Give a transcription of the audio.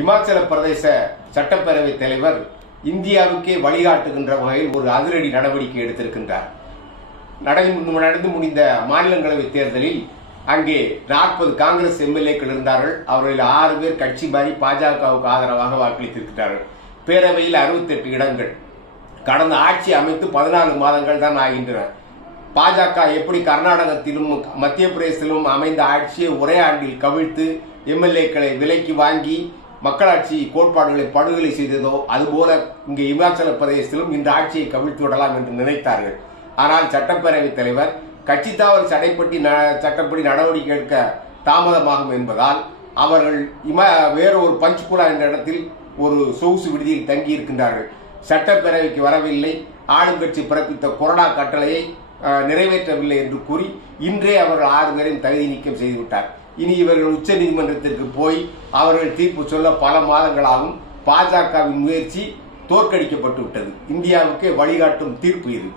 இமாச்சல பிரதேச சட்டப்பேரவை தலைவர் இந்தியாவுக்கே வழிகாட்டுகின்ற வகையில் ஒரு அதிரடி நடவடிக்கை எடுத்திருக்கின்றார். நடந்து முடிந்த மாநிலங்களவை தேர்தலில் அங்கே 40 காங்கிரஸ் எம்எல்ஏக்கள் இருந்தார்கள். அவர்களில் 6 பேர் கட்சி மாறி பாஜகவுக்கு ஆதரவாக வாக்களித்திருக்கிறார்கள். பேரவையில் 68 இடங்கள். கடந்த ஆட்சி அமைத்து 14 மாதங்கள் தான் ஆகின்றன. பாஜக எப்படி கர்நாடகத்திலும் மத்திய பிரதேசத்திலும் அமைந்த ஆட்சியை ஒரே ஆண்டில் கவிழ்த்து எம்எல்ஏக்களை விலைக்கு வாங்கி மக்களாட்சி கோட்பாடுகளை படுகொலை செய்ததோ அதுபோல இங்கே இமாச்சல பிரதேசத்திலும் இந்த ஆட்சியை கவிழ்த்து விடலாம் என்று நினைத்தார்கள். ஆனால் சட்டப்பேரவைத் தலைவர் கட்சி தாவல் சட்டப்படி நடவடிக்கை எடுக்க தாமதமாகும் என்பதால் அவர்கள் வேறொரு பஞ்ச்குலா என்ற இடத்தில் ஒரு சொகுசு விடுதியில் தங்கி இருக்கின்றார்கள். சட்டப்பேரவைக்கு வரவில்லை, ஆளுங்கட்சி பிறப்பித்த கொறடா கட்டளையை நிறைவேற்றவில்லை என்று கூறி இன்றே அவர்கள் 6 பேரையும் தகுதி நீக்கம் செய்துவிட்டார். இனி இவர்கள் உச்ச நீதிமன்றத்திற்கு போய் அவர்கள் தீர்ப்பு சொல்ல பல மாதங்களாகும். பாஜகவின் முயற்சி தோற்கடிக்கப்பட்டு விட்டது. இந்தியாவுக்கு வழிகாட்டும் தீர்ப்பு இது.